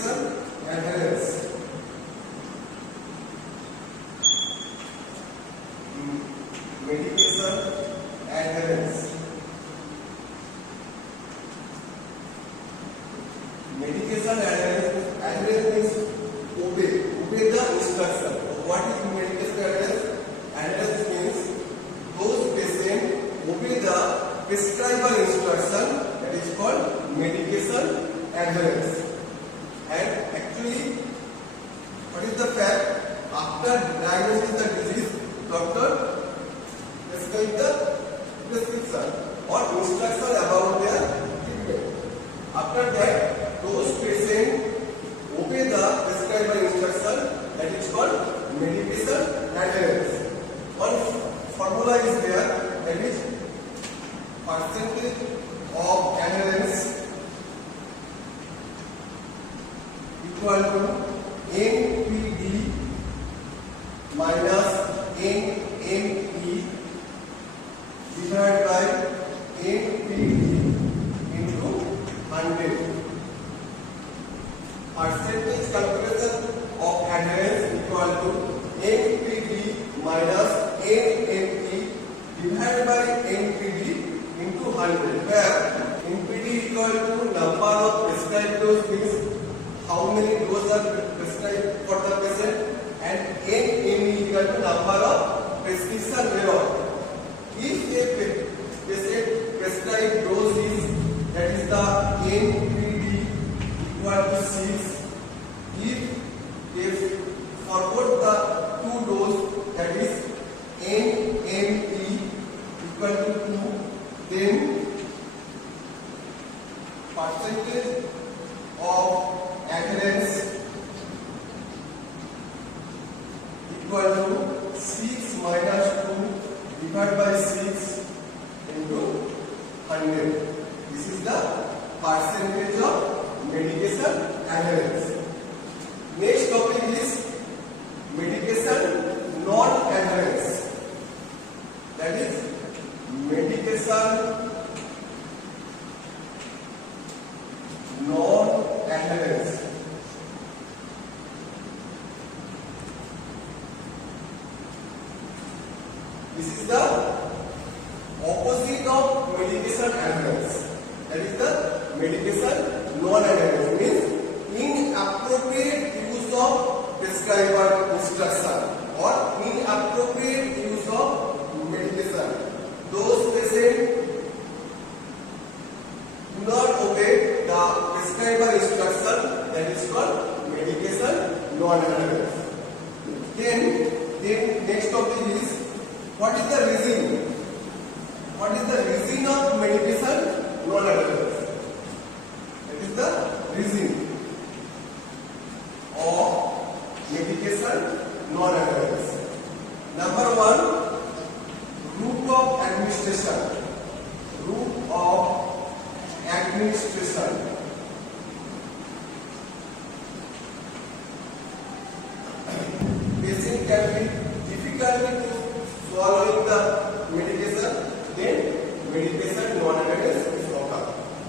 medication adherence. Medication adherence. Medication adherence. Adherence means obey the instruction. What is medication adherence? Adherence means those patients obey the prescriber instruction, that is called medication adherence. And actually, what is the fact? After diagnosing the disease, doctor prescribe the prescription or instruction about their treatment. After that, those patients obey the prescriber instruction, that is called medication adherence. One formula is there, that is percentage of adherence equal to NPD minus NME divided by NPD into 100. Percentage calculation of adherence equal to NPD minus NME divided by NPD into 100, where NPD equal to number of prescribed dose, means how many doses are prescribed for the patient, and NME equal to number of prescription thereof. If a patient prescribed dose is, that is the NPD equal to 6. If forward the 2 dose, that is NME equal to 2, then percentage of adherence equal to 6 minus 2 divided by 6 into 100. This is the percentage of medication adherence. Next topic is medication non-adherence. That is medication non-adherence. This is the opposite of medication adherence. That is the medication non-adherence, means inappropriate use of prescriber instruction or inappropriate use of medication. Those patients do not obey the prescriber instruction, that is called medication non-adherence. Then next topic is, what is the reason? What is the reason of medication non-adherence? That is the reason of medication non-adherence. Number 1, route of administration. Route of administration. Patient can be difficult to swallowing the medication, then medication non-adherence is occur.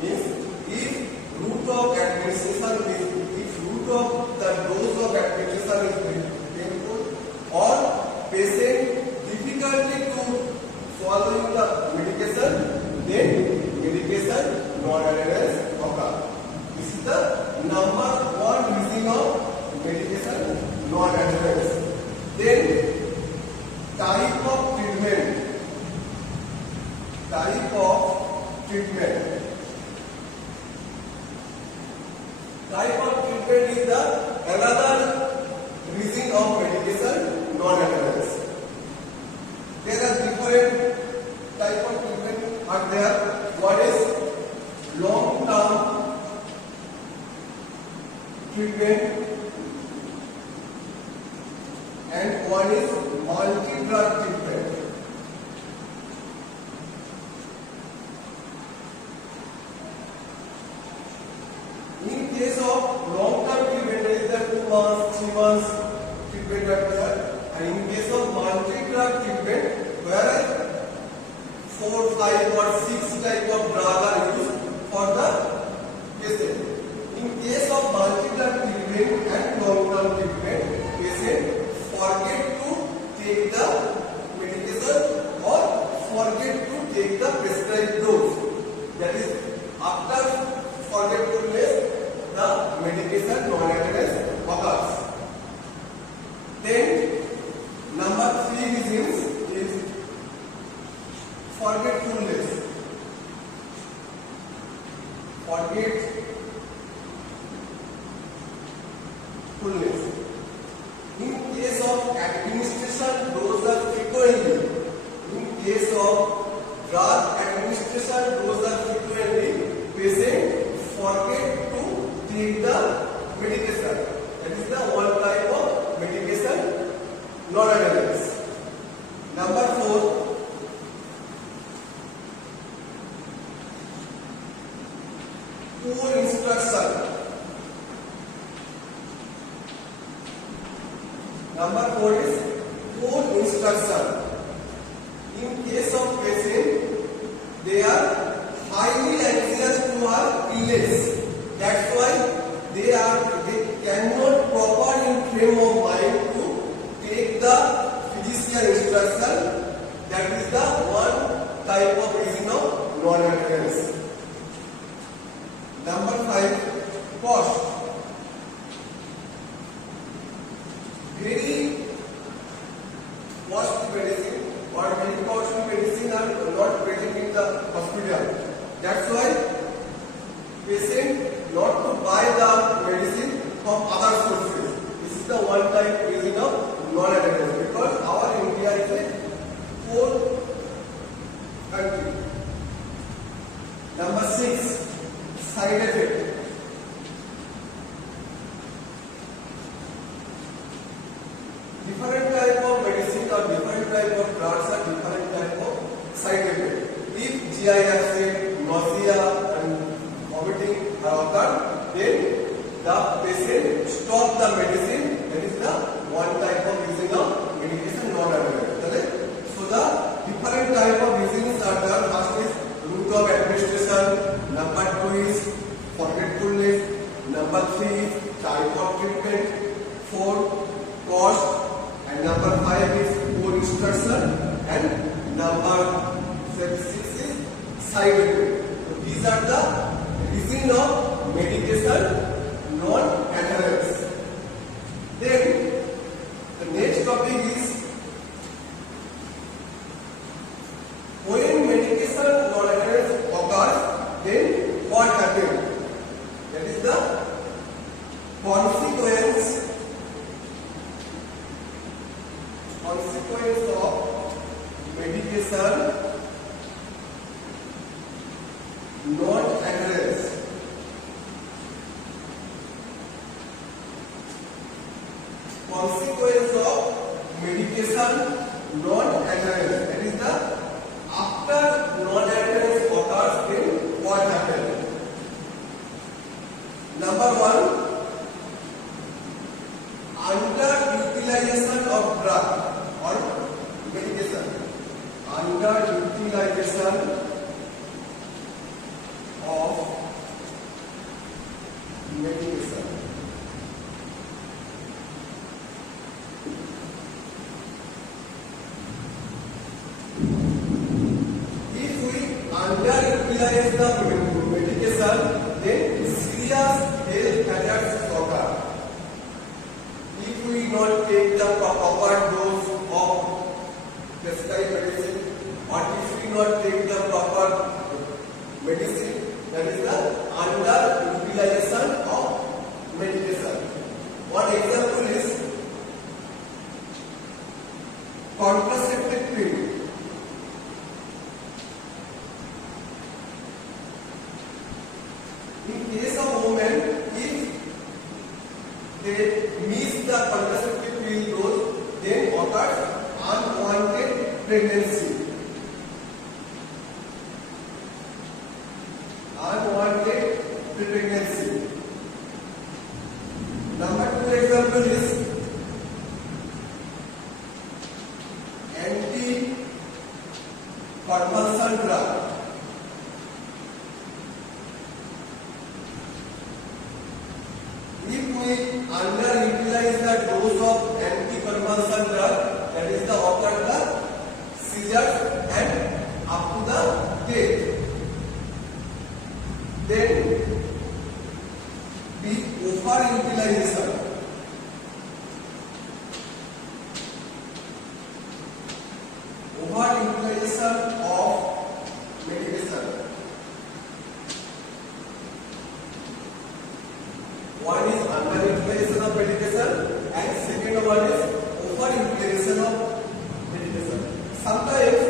Means if route of administration is, if route of the dose of administration is painful or patient difficulty to swallowing the medication, then medication non-adherence occur. This is the number 1 reason of medication non-adherence. Then type of treatment. Type of treatment. Type of treatment is the another reason of medication non-adherence. There are different type of treatment are there. One is long-term treatment and one is multi-drug treatment. In case of long-term treatment, there is the 2 months, 3 months treatment are there, and in case of multi-drug treatment, whereas 4, 5 or 6 type of drug are used for the patient. In case of multi-drug take the medication or forget to take the prescribed dose. That is, after forgetfulness, the medication non-adherence occurs. Then, number 3 reasons is forgetfulness. Forgetfulness. In case of administration doses frequently, in case of drug administration doses frequently, patient forget to take the medication. That is the one type of medication non-adherence. Number 4, poor instruction. Number 4 is poor instruction. In case of patient, they are highly anxious to have illness. That's why they cannot proper in frame of mind to take the physician instruction. That is the one type of reason of non-adherence. Number 5, cost. Very costly medicine or very costly medicine are not present in the hospital. That's why patient not to buy the medicine from other sources. This is the one type reason of non-adherence, because our India is a poor country. Number 6, side effect. Different type of medicine or different type of drugs are different type of side effect. If GI acid, nausea and vomiting are occurred, then the patient stop the medicine. That is the one type of reason of medication non-adherence. So the different type of reasons are there. First is route of administration. Number 2 is forgetfulness. Number 3 is type of treatment. 4, cost. And number 5 is poor instruction. And number 6 is side effect. So these are the reason of medication non-adherence. Then the next topic is when medication non-adherence occurs, then what happens? That is the consequence of medication non-adherence. Consequence of medication non-adherence. That is the after non-adherence occurs, then what happens? Number 1, underutilization of drug or medication. Underutilization of medication. If we underutilize the medication, then serious health hazards occur. If we not take the proper dose of prescribed medicine, or if we not take the proper medicine, that is the underutilization of medication. One example is contraceptive pill. In case of women, if they miss the contraceptive pill dose, then occurs unwanted pregnancy. Unwanted pregnancy. Number 2 example is anti-convulsion drug. If we underutilize the dose of anti-convulsion drug, that is is the occur the seizures and up to the death. Then the overutilization. Overutilization of medication. One is underutilization of medication and second one is overutilization of medication. Sometimes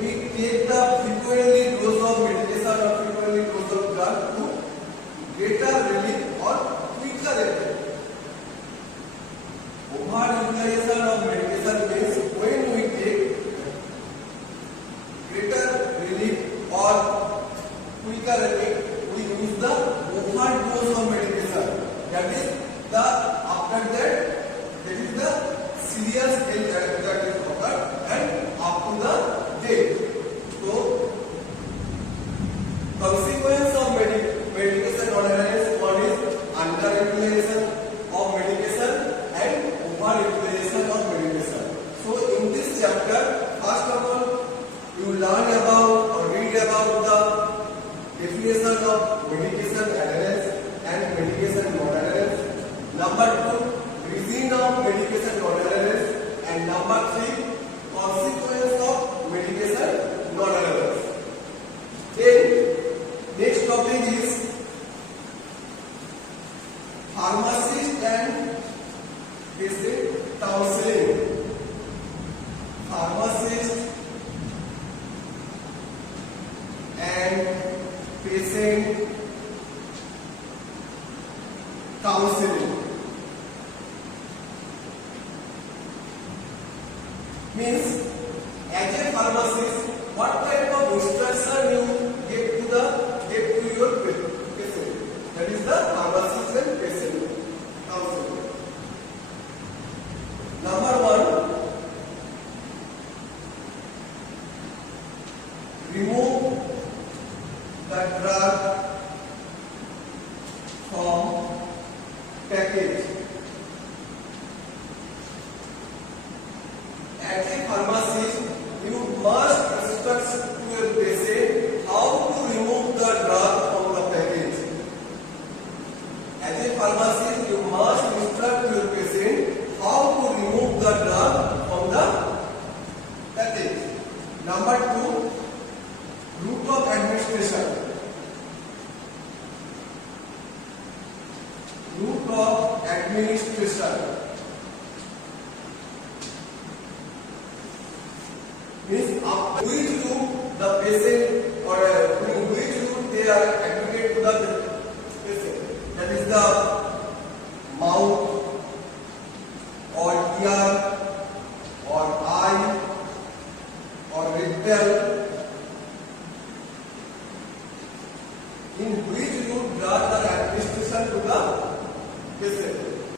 we take the frequently dose of medication or frequently dose of drug to greater relief or quicker effect. Overutilization of medication means when we take greater relief or quicker effect, we use the overdose of medication. That is the after that is the serious health that is occurred and up to the death. So consequence of medication adherence, one is underutilization of medication and overutilization of medication. So in this chapter, first of all, you learn about or read about the definition of medication adherence and medication non-adherence. Number 2, reason of medication non-adherence, and number 3, consequence of medication non-adherence. Then next topic is pharmacist and patient counselling. Pharmacist and patient counselling means, as a pharmacist, what type of instruction you give to your patient. That is the pharmacist and patient counselling. Number 1, remove the drug from package. As a pharmacist, you must instruct to your patient how to remove the drug from the package. As a pharmacist, you must instruct your patient how to remove the drug from the package. Number 2, route of administration. Route of administration means up which route the patient or in which route they are admitted to the patient. That is the mouth or ear or eye or rectal. In which route drugs are administration to the patient.